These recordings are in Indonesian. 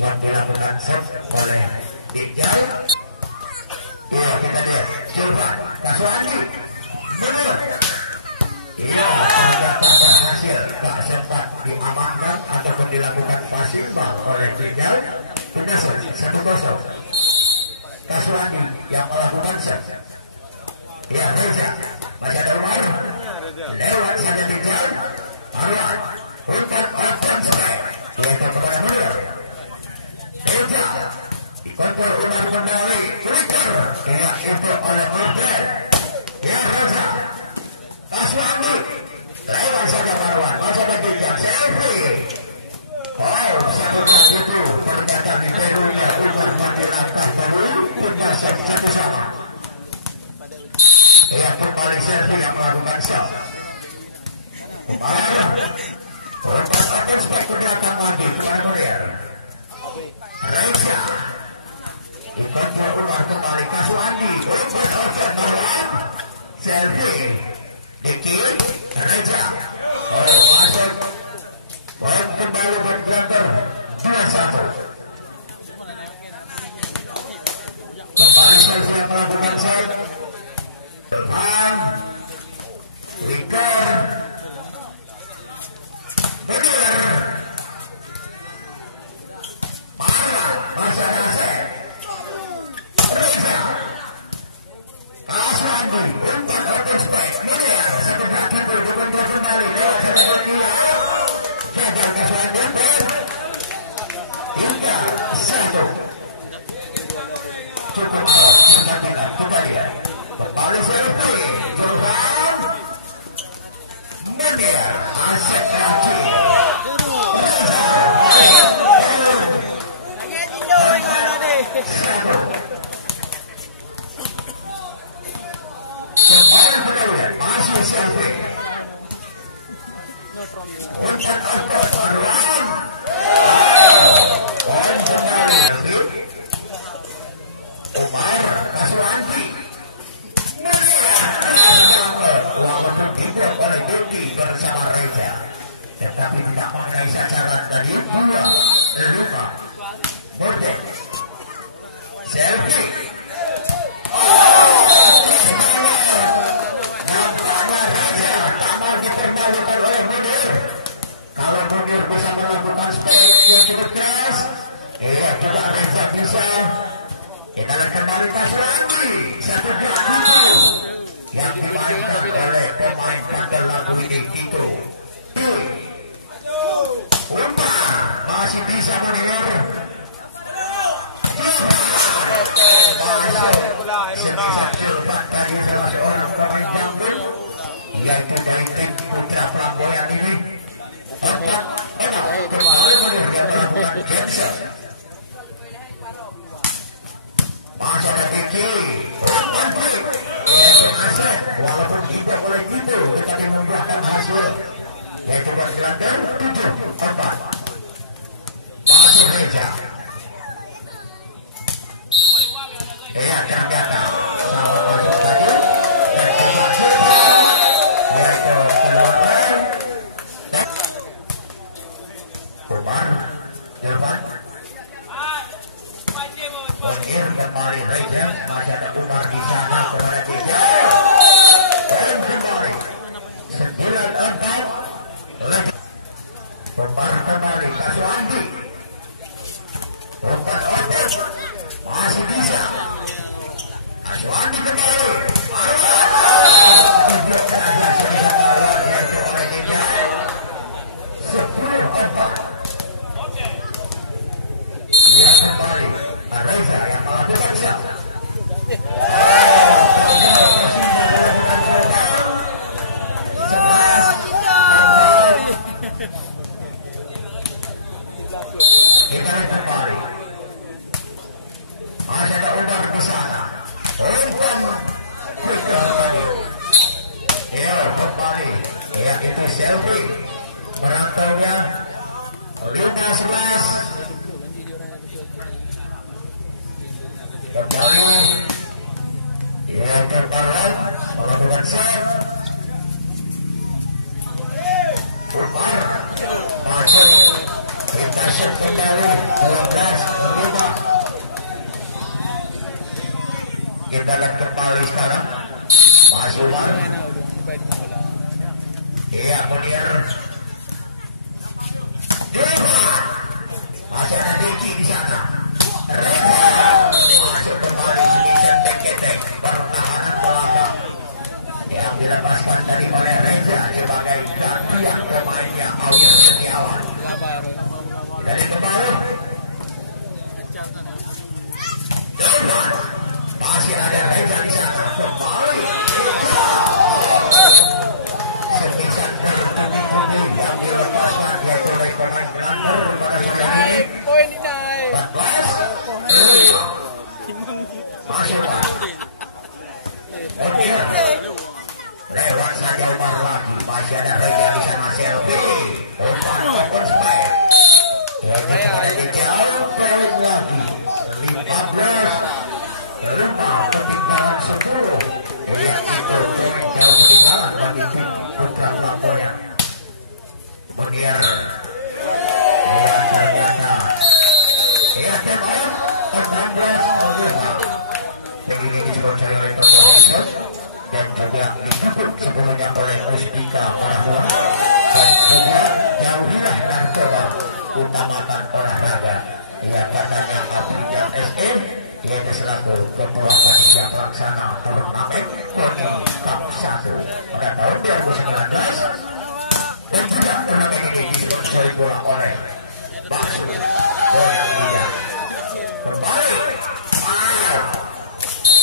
yang dilakukan set oleh dekjal. Ya, kita lihat coba kaswandi munir. Iya, ternyata berhasil, tak sempat diamankan ataupun dilakukan passing ball oleh dekjal. Kita set 1-0. Kaswandi yang melakukan set. Ya, reza masih ada umar. Lewat saja dekjal. Marwan untuk open set. Dia kepada munir. Reza dikontrol umar kembali. Flicker yang itu oleh murden. Ya, reza kaswandi lewat saja marwan. Masih ada dekjal. Selfie. Oh, seperti itu ternyata di Perunya umar mati langkah dulu. Sudah satu sama. Dia kembali selfie yang melakukan shot. Umar lepas akan spek ke belakang lagi kepada munir. Reza dikontrol umar kembali kaswandi. Lepas offset marwan. Selfie dikit reza. Oh, masuk. Poin kembali bergelantar 2-1. Kembali selfie yang melakukan shot. Zulfan Liker munir. Marwan masih ada aceh. Reza kaswandi umpan open space munir. Satu bahkan berhubungan kembali lewat satu dia. Jaga kaswandi dan 3-1. Cukup benar-benar kembali. Kembali selfie Zulfan munir. Aceh kaki. Kembali berjalan masih selfie. Umpan open marwan. Poin kembali umar kaswandi. Walaupun dibuat oleh Volly bersama Reza, tetapi tidak mengenai sasaran dari 2-5. Murden selfie. Nampaknya Reza tak mau ditertawakan oleh munir. Kalau munir bisa melakukan spek yang cukup keras, iya coba Reza bisa. Kita lihat kembali kaswandi 1-2 yang dibantu oleh pemain pada lagu ini tito. Umar masih bisa mendengar. Zulfan tadi salah seorang pemain jambul yang dari tim Putra flamboyan ini tetap enak kembali mendengar melakukan dekjal. Masih ada dekjal. Walaupun tidak boleh itu, kita akan membuahkan hasil. Yaitu kedua.glanter 7-4. Masih reza. Iya, ternyata sama masuk tadi. Yaitu kedua.glanter. Umar, Zulfan. Munir kembali reza. Masih ada umar di sana kepada dekjal. Kembali kaswandi. Umpan open masih bisa. Kaswandi kembali. Dia kembali. Reza yang melakukan shot. Kita lihat kembali. Masih ada umar di sana. Umpan ya kembali. Ya itu selfie. Merantaunya 15. Kembali. Ya terbaru melakukan shot. Umar masuk. Kita masuk kembali 12-5. Kita lihat kembali sekarang Mas Umar. Iya, munir. Masih ada tinggi di sana. Masuk kembali semisal tek-tek pertahanan belakang. Yang dilepaskan dari oleh Reza sebagai gantian pemainnya Awil Setiawan. Dari kembali. Masih ada Reza di sana. Kembali. Semisal tertutup yang dilepaskan yaitu oleh pemain naik poin ini naik. Lewat saja Umar lagi. Masih ada Reza di sana selfie. Umar open spike. Ada dekjal poin lagi. 15. Rumah ketinggalan 10. Yang itu jauh ketinggalan bagi Putra pelakunya. Kemudian dan juga disebut sebelumnya oleh Musbika Marwan dan juga jauhilah narkoba, utamakan olahraga. Jika katanya Afrika SM yaitu selaku ketua panitia pelaksana turnamen koni Cup 1 pada tahun 2019 dan juga turnamen ini disebut bola oleh Bakso Volly kembali.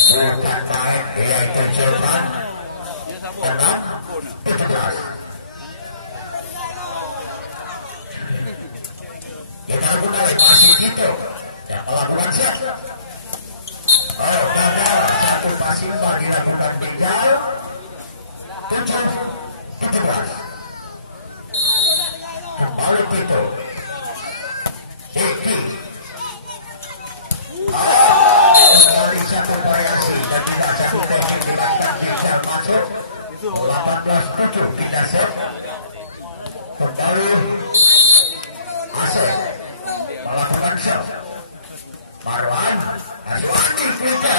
Bukan main, yaitu zulfan 6-17. Kita mulai masih tito yang melakukan set. Oh, gagal satu pasif dilakukan dekjal 7-17. Kembali tito. Deki. Kembali satu variasi dan tidak satu teknik tidak dekjal masuk 18-7 kita set. Kembali aceh melakukan shot. Marwan kaswandi kita.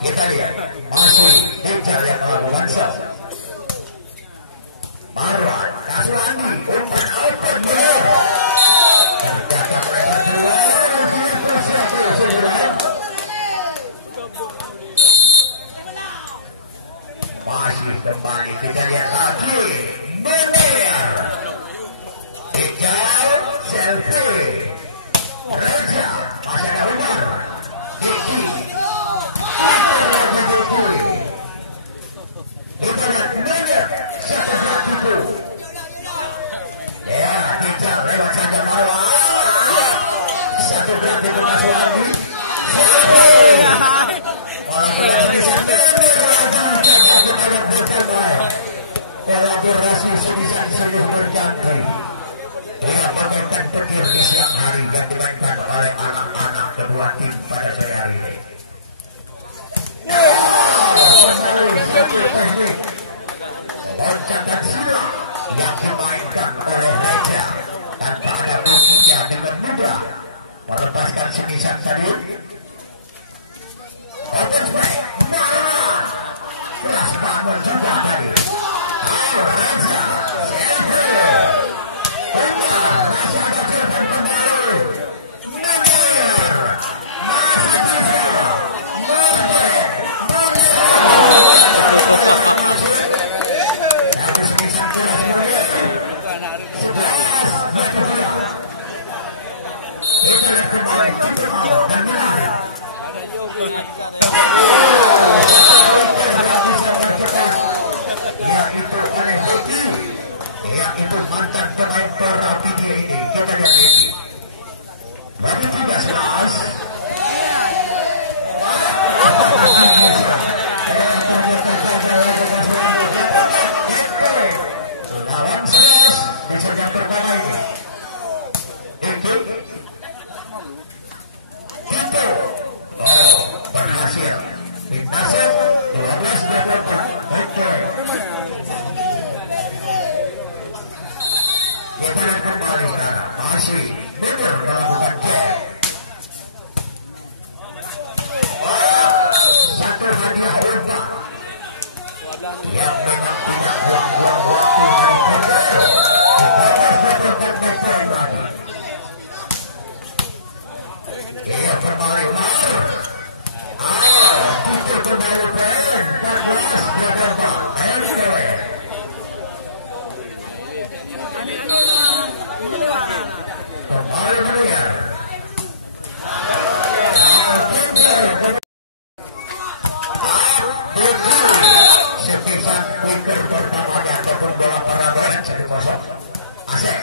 Kita lihat masih dekjal yang melakukan shot. Marwan kaswandi umar open goal. Masih kembali kita lihat lagi munir. Dekjal selfie. Reza masih ada umar. Deki. Kita lihat munir. Satu-satu. Ya, dekjal lewat saja marwan. Satu berarti kaswandi. Kolaborasi sebisa-bisa berganti. Dia memainkan petir di siang hari yang dimainkan oleh anak-anak kedua tim pada sore hari ini. Loncakan silang yang dimainkan oleh Reza dan pada waktunya dengan mudah melepaskan sebisa tadi. Open strike, marwan. Kelas bangun juga tadi. Reza, selfie. Kita Aceh.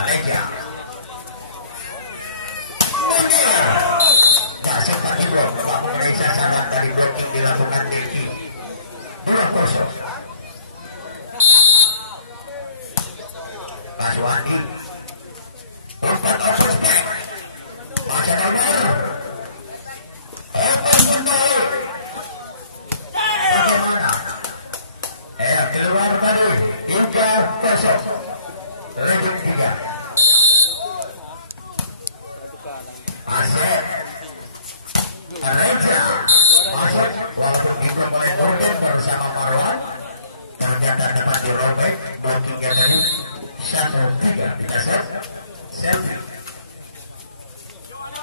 Reza. Munir. Tak sempat diblok. Bapak Reza sangat dari blocking dilakukan Deki. 2-0. Kaswandi. Umpat overstep. Masih nomor. Open kembali. Bagaimana? Keluar dari 3-0. Lanjut 3. Aceh. Reza. Masuk. Walaupun itu oleh murden bersama marwan. Ternyata dapat dirobek. Blockingnya dari 1-3. Kita set. Selfie.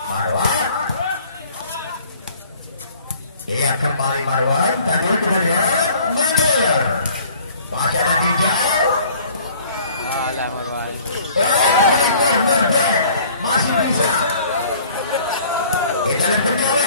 Marwan. Iya kembali marwan. Tadi kemudian munir. Masih ada dekjal. Alah marwan. Masih bisa. Kita lihat berjalan.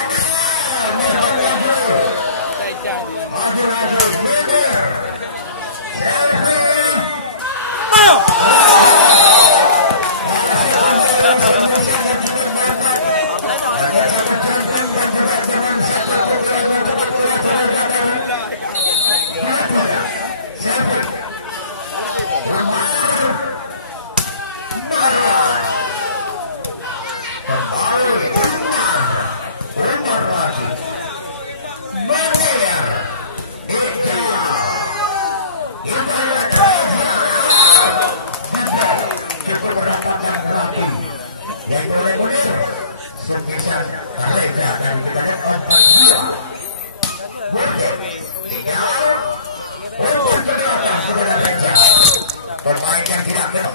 Pemain yang tidak benar.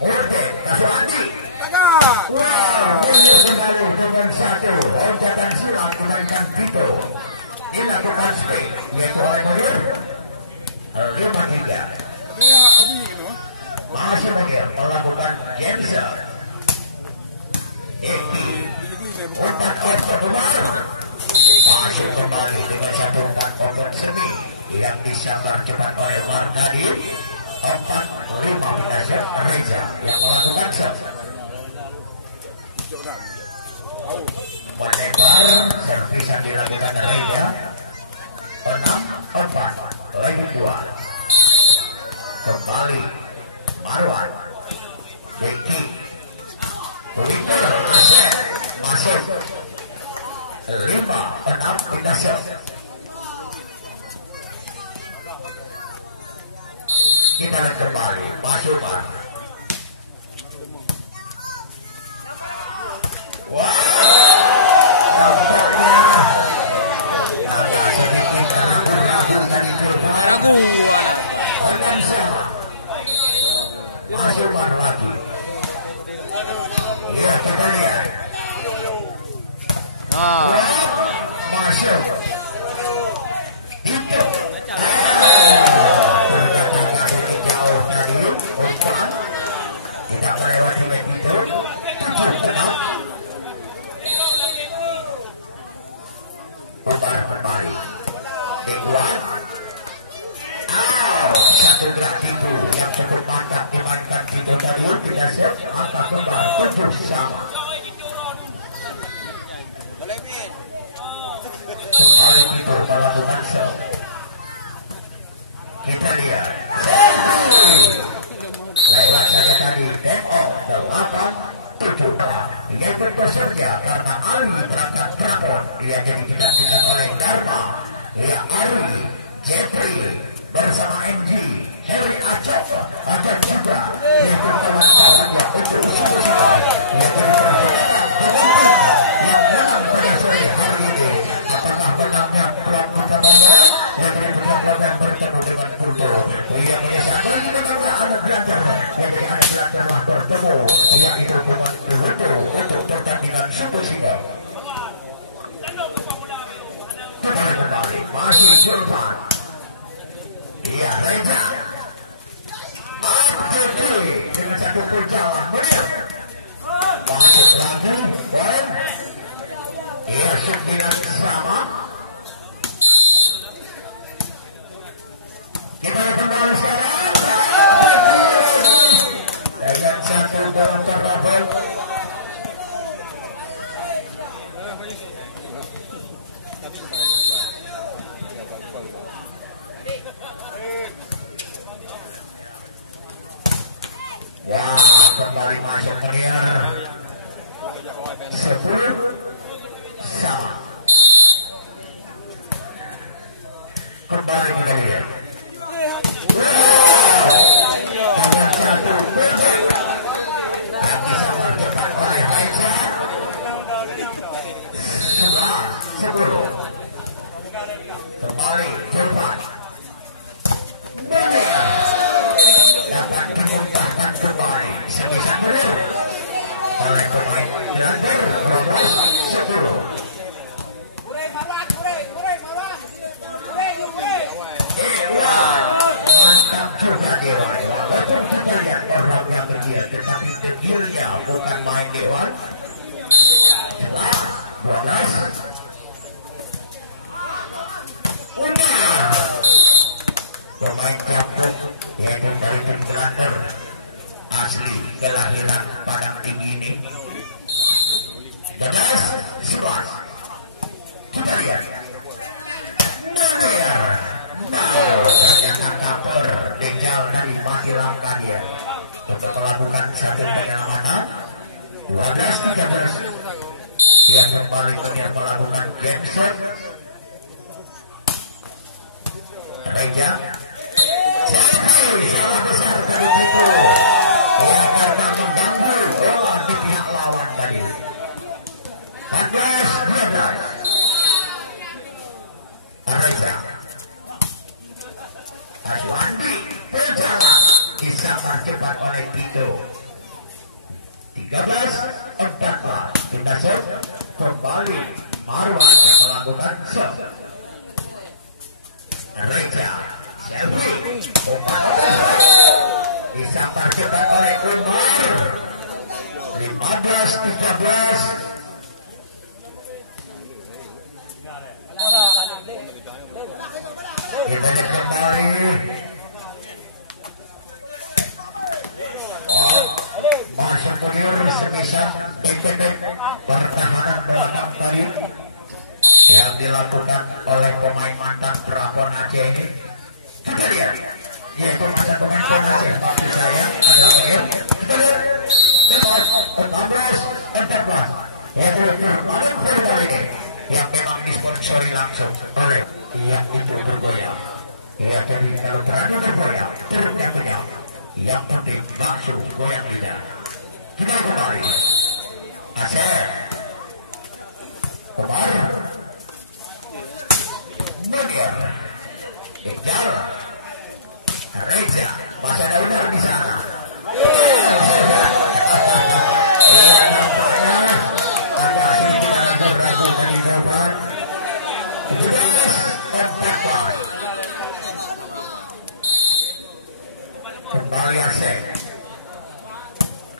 Murden, kaswandi. Dengan 1 loncatan silat dengan tito. Dilakukan spek, yaitu oleh munir. 5-3. Masih munir melakukan jaya. Umpat umar. Masih kembali dengan sambungan pokok semi yang disambar cepat oleh Partai. 4-5 Reza yang melakukan shot. Melebar, servis yang dilakukan Reza. 6-4 lagi 2. Kembali marwan. Deki. Munir. Aceh. Masuk. 5-6 pindah shot. Kita lihat kembali pasukan. Pasukan lagi. Ya kita lihat. Masuk. Itu. Umar kembali. Dibuat. Satu gerak itu yang cukup mantap dimainkan tito tadi. Kita set angka kembali 7 sama. Kembali itu melakukan shot. Kita lihat. Lewat saja tadi. Teko 8-7. Dia berpeserta karena Ali berangkat drapon. Dia jadi digantikan oleh Dharma. Dia Ali, Jetri bersama NG, Heli Acok akan juga dia berkawan-kawan yang itu dia apakah benarnya pelaku-pelakunya yang berkawan bertemu dengan Putra. Dia menyesali benarnya anak belajar jadi anak belajar bertemu dia itu dengan Putra untuk pertandingan super-super. Kembali masih zulfan. Dia Reza. Dengan satu pun jalan munir. Masuk lagi. Dia suntikan sama. Kita kembali sekarang. Salam. Kembali kita lihat. Kembali zulfan. Dapat dimudahkan kembali sebisa mungkin oleh pemain Glanter nomor 10. Mantap juga Dewan. Walaupun kita lihat orang yang berdiri, tetapi dekjalnya bukan main Dewan. Setelah 12. Pemain Tiongkok yaitu dari Glanter asli kelahiran Padang Tinggi ini. Jelas, sebelas. Kita lihat. Ternyata cover dekjal dari menghilangkan dia untuk melakukan satu penyelamatan. 12-13. Dia kembali melakukan game set. Reza. Salah besar tadi itu. Ya karena mengganggu bola di pihak lawan tadi. 14-12. Reza. Kaswandi berjalan disambar cepat oleh tito. 13-14. Kita set kembali Marwan yang melakukan set. Reza. Umar disambar cepat oleh Umar. 15-13. Kita kembali. Masuk munir sebisa dekjal pertahanan belakang tadi yang dilakukan oleh pemain mantan perempuan Aceh ini. Kita lihat, yaitu masa pemain Aceh saya adalah kita lihat 16-14 yaitu paling kali ini yang memang disponsori langsung oleh yang itu bergoyang. Ya jadi kalau berani bergoyang turunnya punya yang penting langsung goyang tidak. Kita kembali aceh kembali munir dekjal reza masih ada udara di sana. Kembali aceh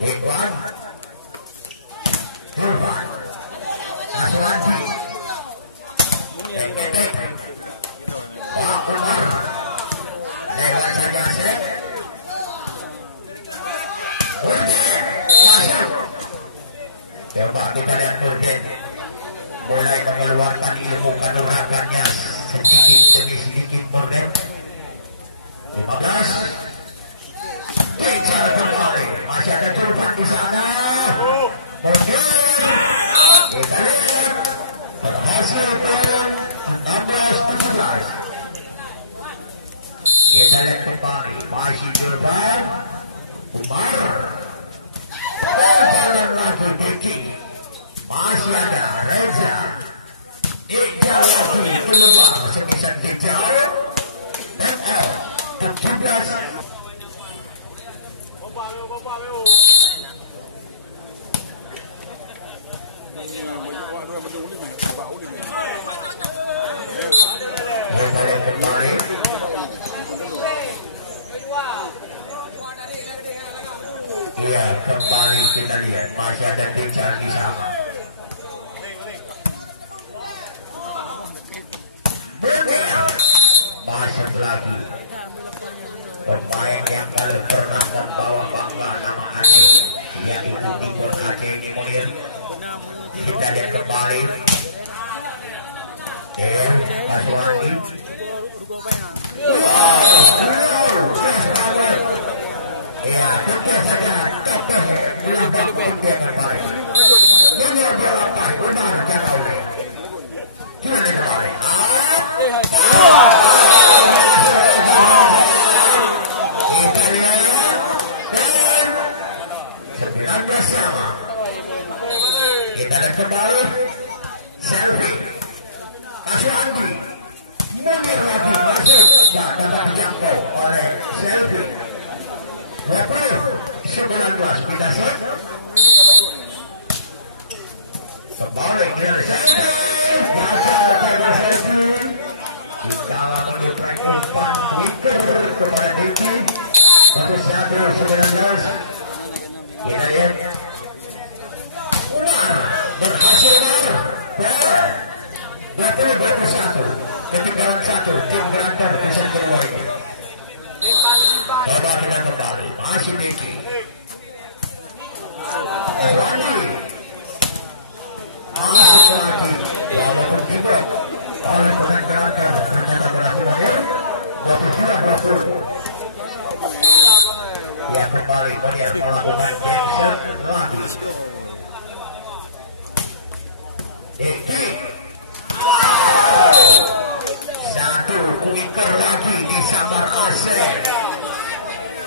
Iqbal Zulfan kaswandi umar lewat saja aceh murden masuk. Coba kita lihat murden mulai mengeluarkan ilmu kanuragannya sedikit demi sedikit murden. 15 dekjal kembali masih ada zulfan di sana. Murden kita lihat berhasil poin 16-17. Kita lihat kembali masih zulfan umar jalan lagi deki masih ada reza dekjal lagi keluar semisal dekjal dan 17. Iya, kembali kita lihat masih ada dekjal di sana. Masuk lagi pemain yang kalau pernah membawa bangga nama Aceh, yaitu timur Aceh ini munir. Kita lihat kembali kaswandi. Ya, tentu saja dia kembali. Ini adalah kembali selfie kaswandi munir lagi masuk dalam jangkau oleh selfie 19 kita set kembali ke selfie kepada Diki 19 kita lihat Umar berhasil berarti 21 ketinggalan 1 tim Glanter di set kedua ini. Coba kita kembali masih Diki Volly lagi walaupun diblok oleh pemain Glanter ternyata berhasil dia kembali melihat melakukan cancel lagi Diki satu wiker lagi di samar aceh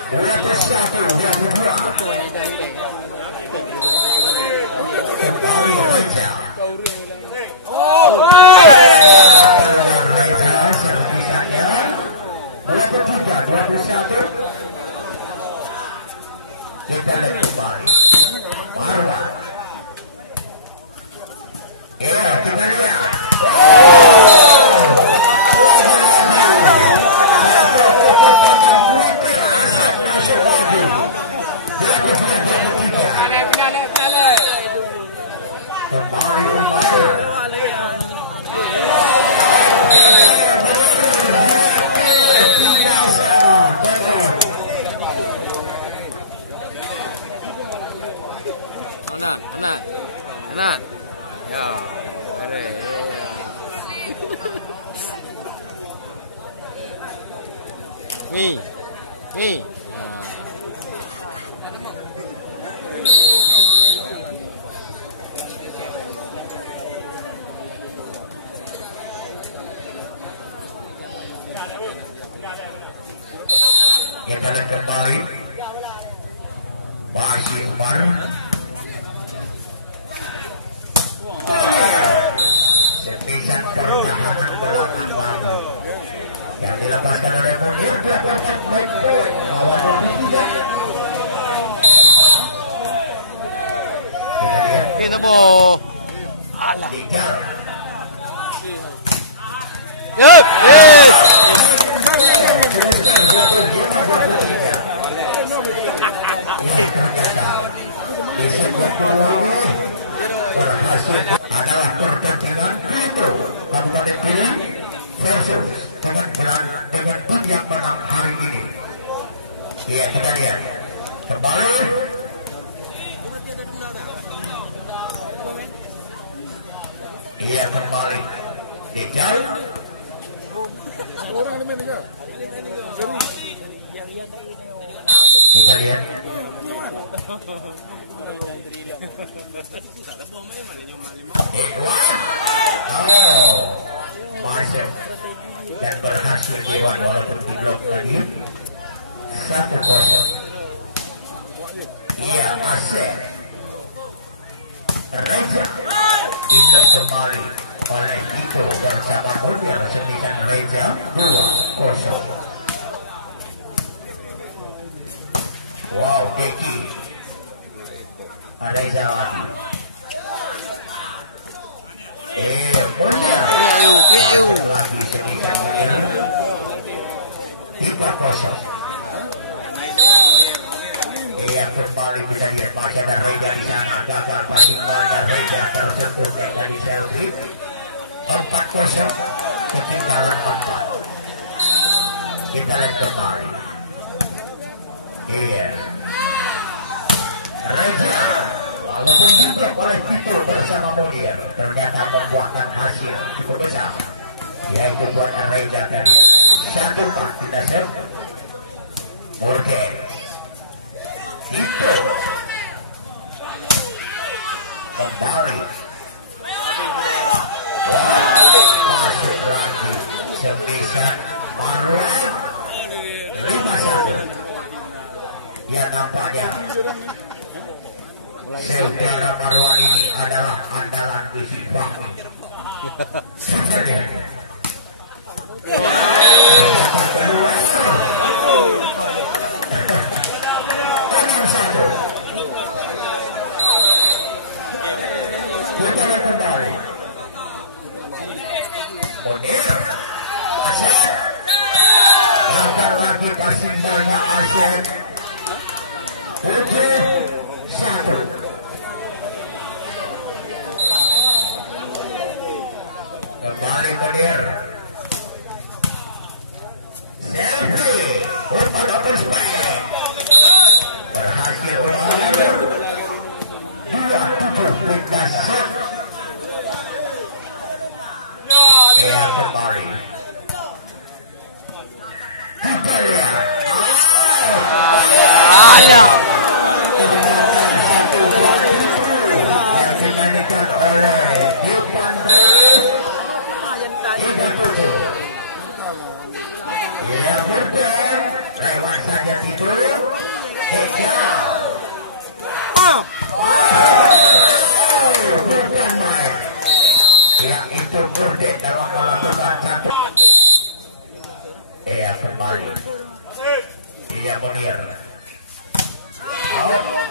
21 dia buka kembali reza reza servisanya bola ketiga 21 kita lihat kembali marwan kita lihat kita lihat kembali masih umar serpisan yang dilepaskan oleh munir diapakan baik Itu boh. dekjal adalah murden dengan tito Kabupaten Volly versus dengan tim yang menang hari ini. Iya kita lihat kembali iya kembali dekjal kita lihat masuk dan berhasil diwan walaupun diblok lagi 1-0. Iya aceh reza kita kembali oleh tito bersama munir sedikit reza 2-0. Wow Diki ada jalan munir lagi sedikit ini 5-0. Dia kembali bisa lihat pasca dan reza di sana gagal pertimbangan reza tersebut kali selfie 4-0 ketinggalan 4. Kita lihat kembali iya reza walaupun juga oleh tito bersama munir ternyata membuahkan hasil cukup besar yaitu buatan reza tadi 1-4 kita set murden tito kembali masuk lagi sepisan marwan 5-1 dia nampaknya Saudara Marwan ini adalah andalan isi kami. Kembali munir. Selfie. Berhasil oleh 27 shot. Kembali. Kita lihat. Yang itu murden dalam melakukan satu. Ia kembali. Ia munir.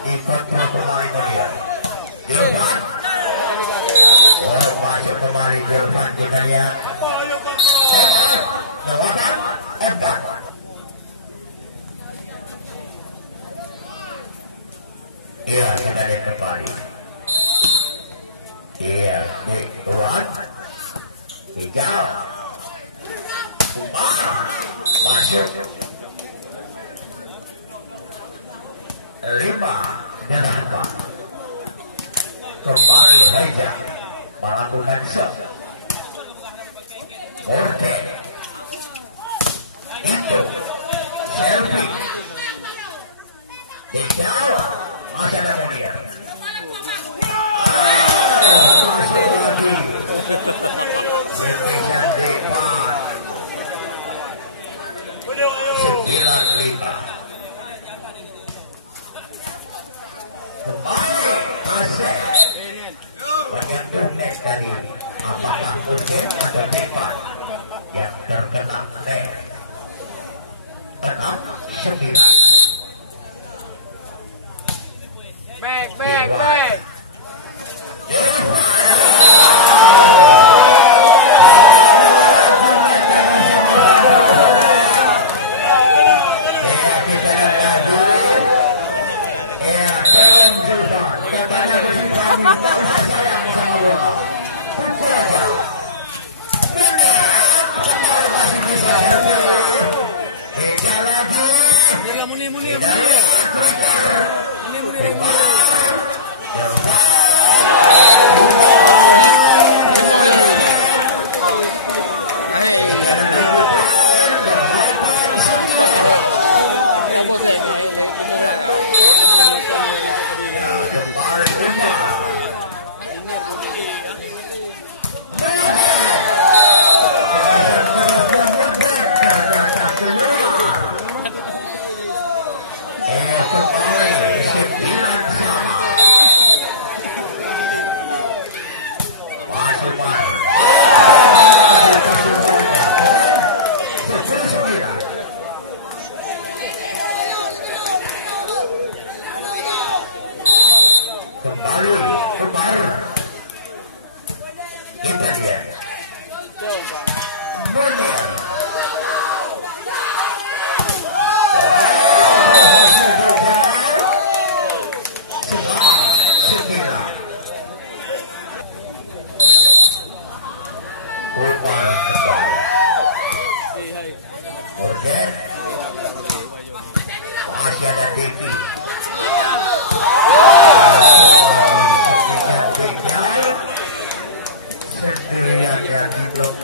Dikontrol kembali munir. Zulfan. Oh, masuk kembali Zulfan, kita lihat. Melawan 4. Iya, kita lihat kembali. Iya, kuat. Hijau. Masuk. 5 dan 4. Kembali saja melakukan shot. Murden. Itu. Selfie. Dekjal. Masih ada munir. Dari apakah mungkin ada tembak yang terkena lem 6-9. Back. Munir.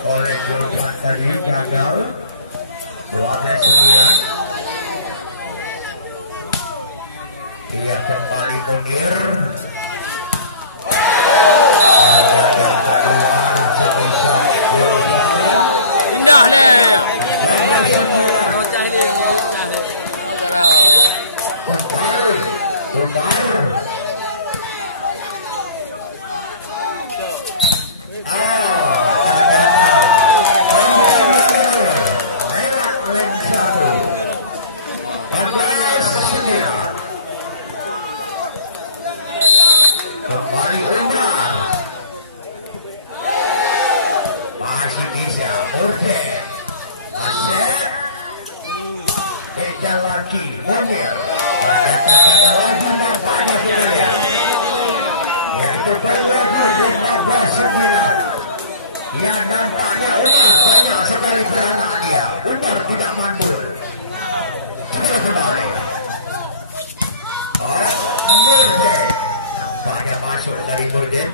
Oleh jemputan dari gagal 2-9. Dia kembali munir. laki munir. Yaitu yang nampaknya banyak sekali perasaan dia. Umar tidak mantul. Kita kembali. Murden. Banyak masuk dari murden.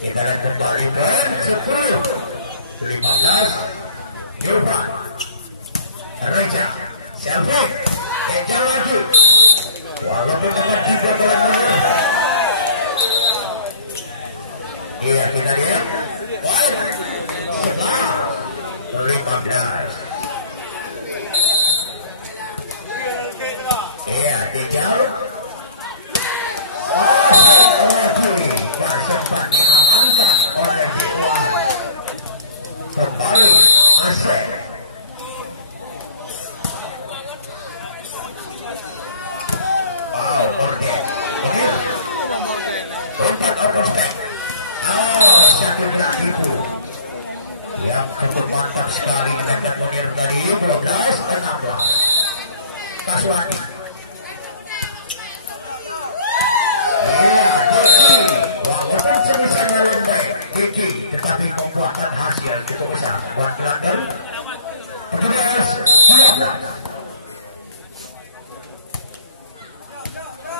Kita akan kembali ke 10, 15, zulfan, reza, seperti, dekjal lagi. Walaupun dapat juga berlaku. Iya, kita lihat. 15. Iya, dekjal. Kembali aceh. Murden. Tempat overstep. Satu terhibur. Yang cukup mantap sekali dengan munir dari 12 dan 16. Kaswandi. Walaupun semisalnya rendah, tetapi membuahkan hasil cukup besar. Kedua.glanter.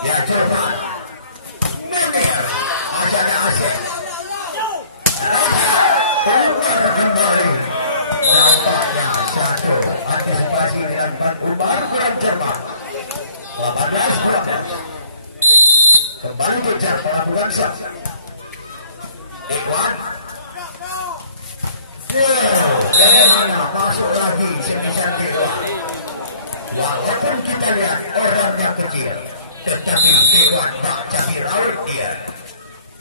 Ya, zulfan. Munir. Masih ada aceh. Kembali. Satu. Antisipasi dengan umar kurang cermat. 18. Kembali kejar pelabuhan sah. Dekwan. Masuk lagi semisal dewan. Walaupun kita lihat orang yang kecil, tetapi dewan tak jadi raut dia.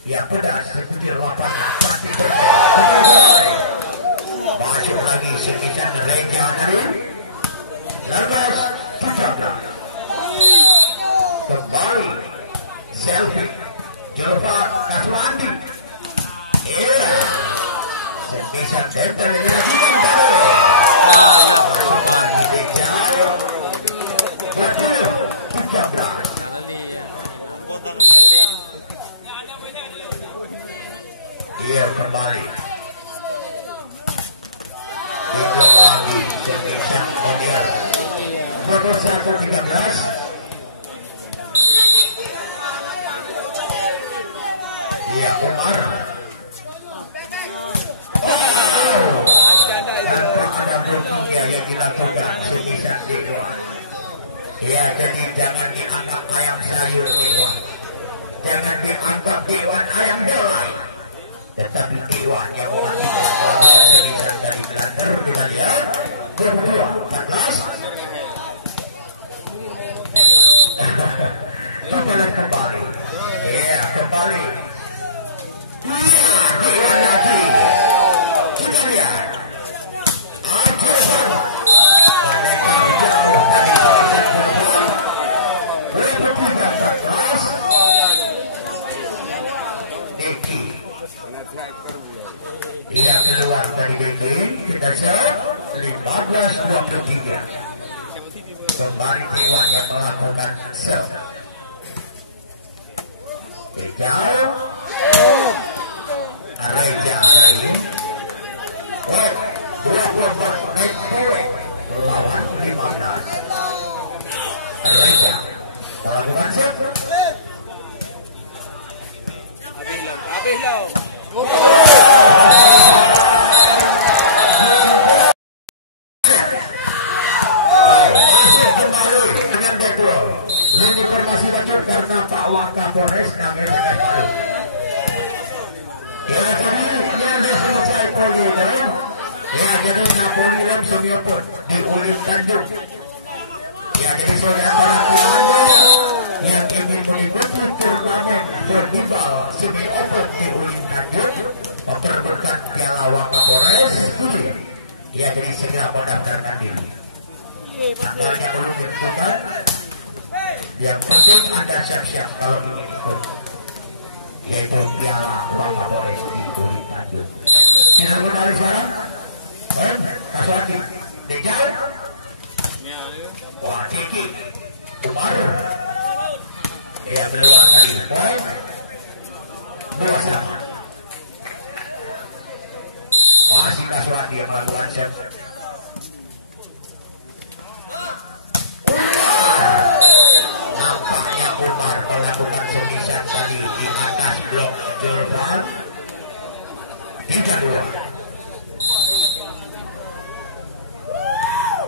Yang pedas seperti lapangan pasti masuk lagi semisal reza dari 17. Kembali selfie zulfan kaswandi. Iya, semisal center dilakukan dari dekjal. 13. Iya, kembali itu lagi semisal munir 21-13. Iya, umar. Ada berikutnya yang kita coba semisal dewa. Ya, jadi jangan dianggap ayam sayur dewa. Jangan dianggap dewan ayam delai. Tetapi dewan yang mengatakan semisal dari glanter kita lihat. Kedua 14. Kembali. Ya, kembali. Kita lihat. Tidak keluar dari dekjal. Kita set 15-23. Kembali dewan yang melakukan serve. Dekjal. Reza dari 24 lawan 15. Reza melakukan serve. Habis lah. Ya, jadi saudara yang ingin mengikuti turnamen volleyball semi open di Ulin Tanjung memperkuatkan piala warna Polres Kuning. Ya, jadi segera mendaftarkan diri. Tanggalnya belum ditentukan. Yang penting Anda siap-siap kalau ingin ikut. Yaitu piala warna Polres di Ulin Tanjung. Kita kembali sekarang. Kaswandi, dekjal. Wah, Diki umar dia keluar dari poin 2-1. Masih kaswandi yang melakukan set. Nampaknya Umar melakukan servisat tadi di atas blok zulfan. 3-2.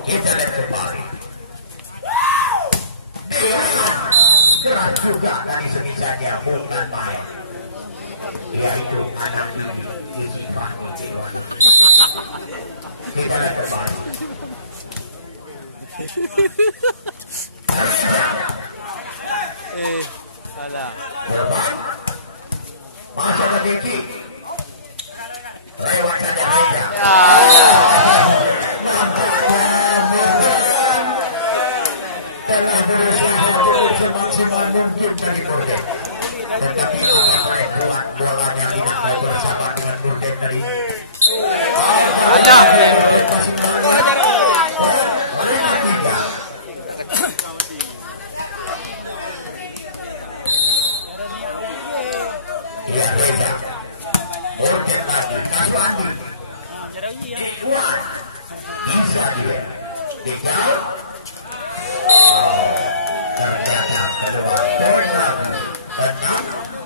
Kita lihat kembali. Keras juga dari servisatnya, bukan main. Yaitu anak ini kita lihat kembali. Salah. Masuk ke Diki. Lewat saja Reza. Tengah berusaha semaksimal mungkin dari murden. Tetapi buat bolanya tidak mau bersama dengan murden tadi. Ya Reza, murden lagi, kaswandi, kuat, bisa dia, dekjal, ternyata kedua poin lagi,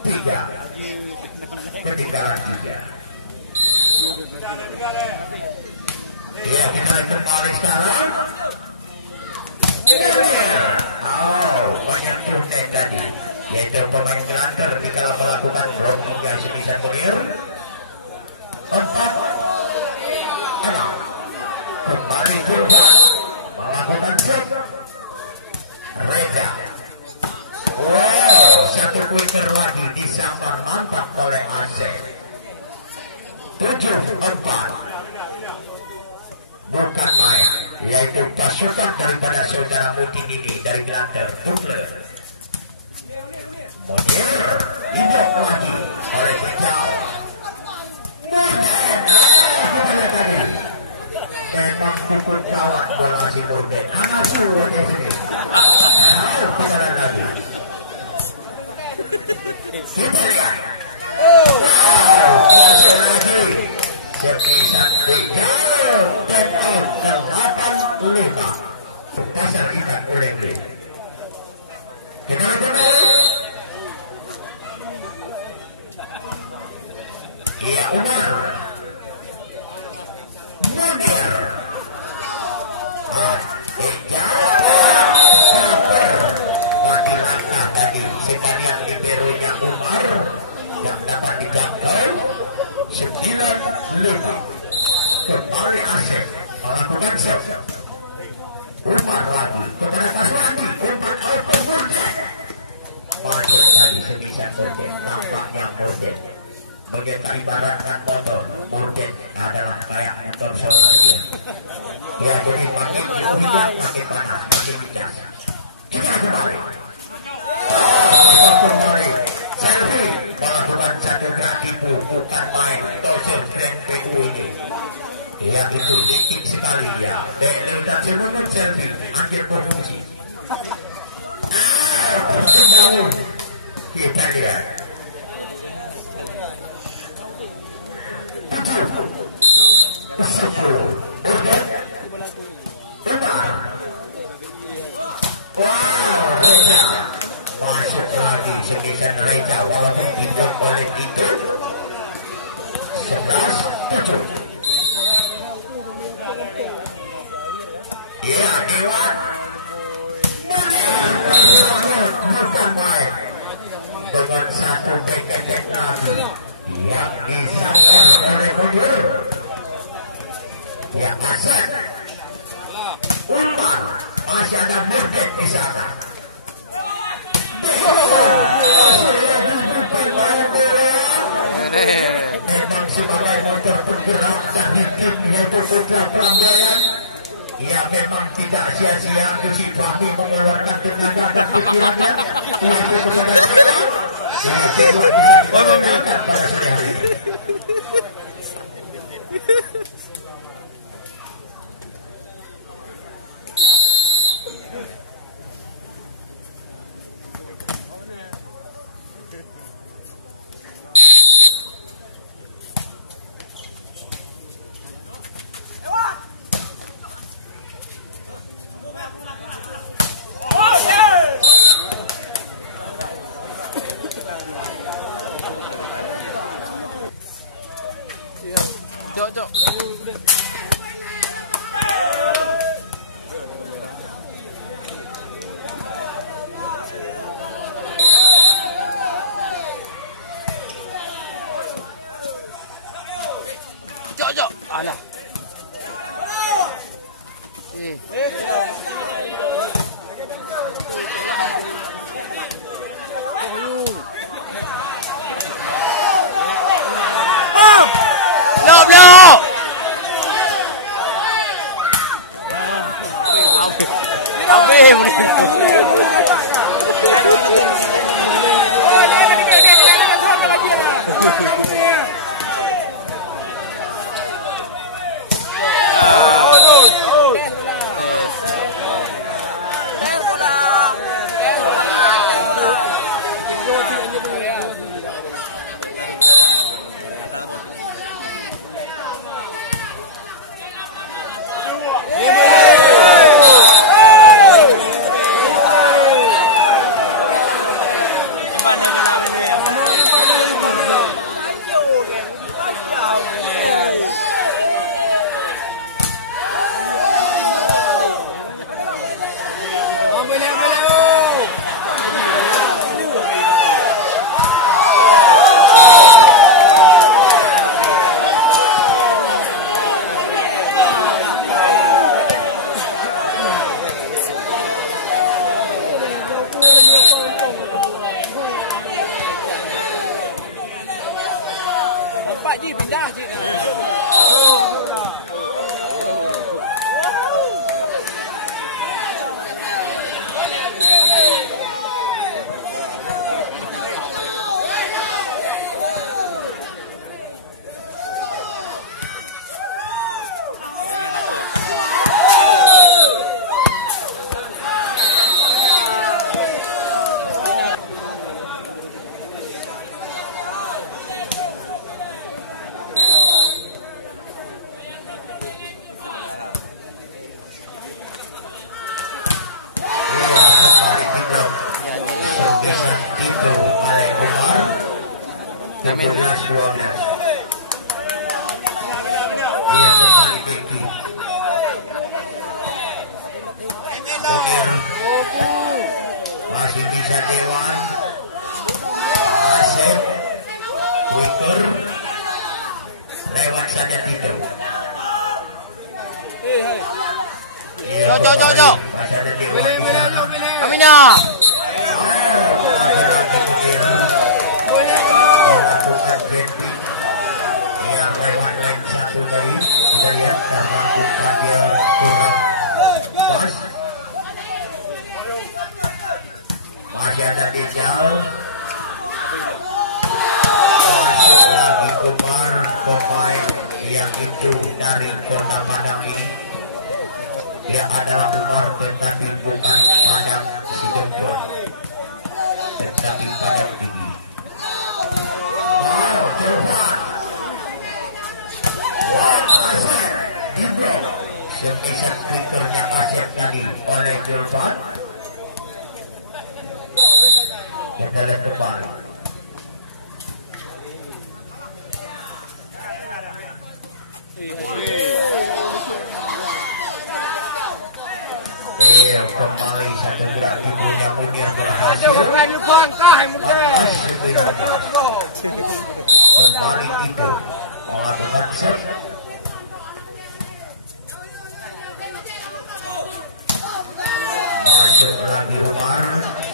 6-3, ketinggalan 3. Ya kita kembali sekarang. Banyak tunda tadi, yaitu pemain gelanter ketika melakukan blocking yang sebisa munir. 4-6. Kembali juga melakukan set. Reza. Wow, satu pointer lagi disambar mantap oleh aceh. 7-4. Bukan main, yaitu pasukan daripada saudara Mutin ini dari Glanter, Putra. Munir hidup lagi oleh dekjal. Memang pukul kawan bola si murden. Anak suruh dia sendiri. Putaran lagi. Kita lihat. Masuk lagi. Sepisan dekjal. Teknik ke-8-5. Pasal ikat oleh dia. Kita lihat. Iya umar. Munir. Dekjal. Mati langkah tadi. Sekalian liberonya umar. Yang dapat dijangkau. 9-5. Kembali aceh melakukan set. Umar lagi. Kepada kaswandi. Umar auto murden. Masuk tadi sebisa murden. Nampaknya murden. Begitu ibaratkan motor, murden adalah kayak motor solar. Dia jadi makin hujan, makin panas, makin dicas. Kita kembali. Kembali. Selfie melakukan satu gerak tipu, bukan main. Tosel keren PU ini. Dia itu dikit sekali ya. Dan tidak semua selfie, ambil posisi. Kita lihat. 10 murden umar. Wow, Reza masuk lagi sekitar Reza walaupun tidak oleh tito. 11-7. Ya lewat bukan main dengan satu dekek lagi yang disangkal oleh munir. Ya asal umar masih ada murden di sana. Memang sebagai motor penggerak dari tim yaitu Putra flamboyan. Ia memang tidak sia-sia kecuali mengeluarkan tenaga dan pikirannya. Yaitu sebagai seorang Nampak je pindah je. Masih bisa Dewan, Aceh, Munir, lewat saja Tito. Jom. Boleh. Aminah. Masih ada dekjal, lagi umar, pemain yang itu dari kota Padang ini. Dia adalah umar, tetapi bukan Padang Sidondo, tetapi Padang tinggi. Wow, zulfan. Wow, aceh, Ibro. Sepisah speakernya aceh tadi oleh zulfan. Kita lihat depan. Iya, kembali satu gerak timbul yang bagian berhasil. Ada pemain lupa angkah yang murden. Kembali Tito melakukan set. Masuk lagi umar,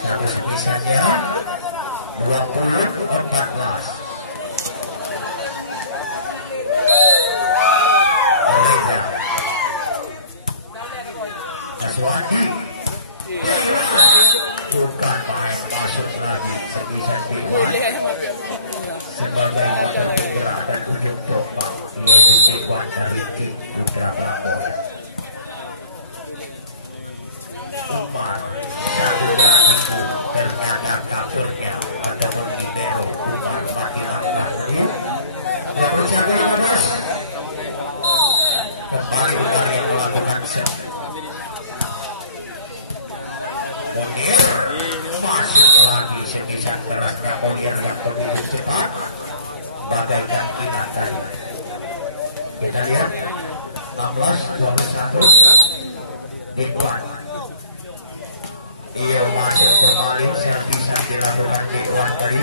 satu sepisahnya 20-14. Reza, kaswandi, bukan masuk lagi sepisah sebagai penggerak dan ujung tombak, yaitu dibuat dari Putra. Umar satu grafiku ternyata kasurnya pada menghindar Umar laki-laki dia berusia 15 kembali berkali melakukan set. Munir masuk lagi semisal keras kemudian berburu cepat bagaikan binatang. Kita lihat 16-21 dibuat. Ia masuk kembali bisa dilakukan di luar dari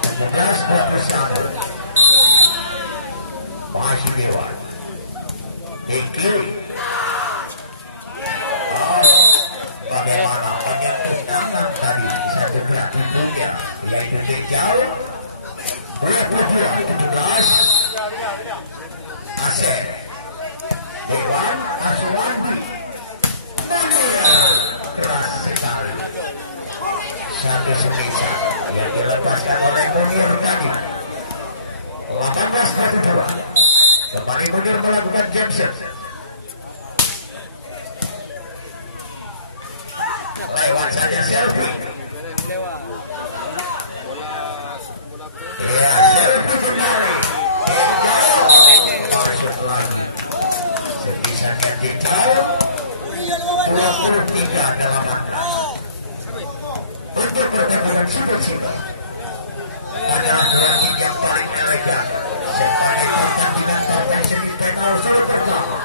pemudas bersama masih Dewan di kiri. Bagaimana menyentuh tangan tadi satu gerak tubuhnya yaitu dekjal 22-17 Aceh Dewan kaswandi keras sekali satu semisal yang dilepaskan oleh munir tadi 18-22 kembali munir melakukan jemputan lewat saja selfie. Ya, selfie kembali masuk lagi sepisahnya dekjal 23 dalam untuk pertempuran super-super adalah pelatih yang paling elegan sebagai pertandingan sampai semifinal sangat pertama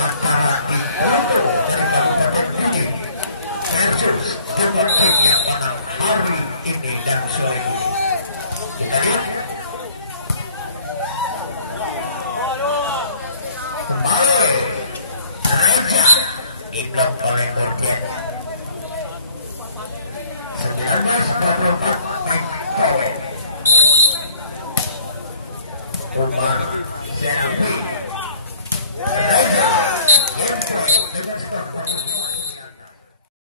antara Tito dari Kabupaten Pidie versus dengan tim yang menang hari ini dan sore ini. Kita lihat kembali Reza Umar, Selfie,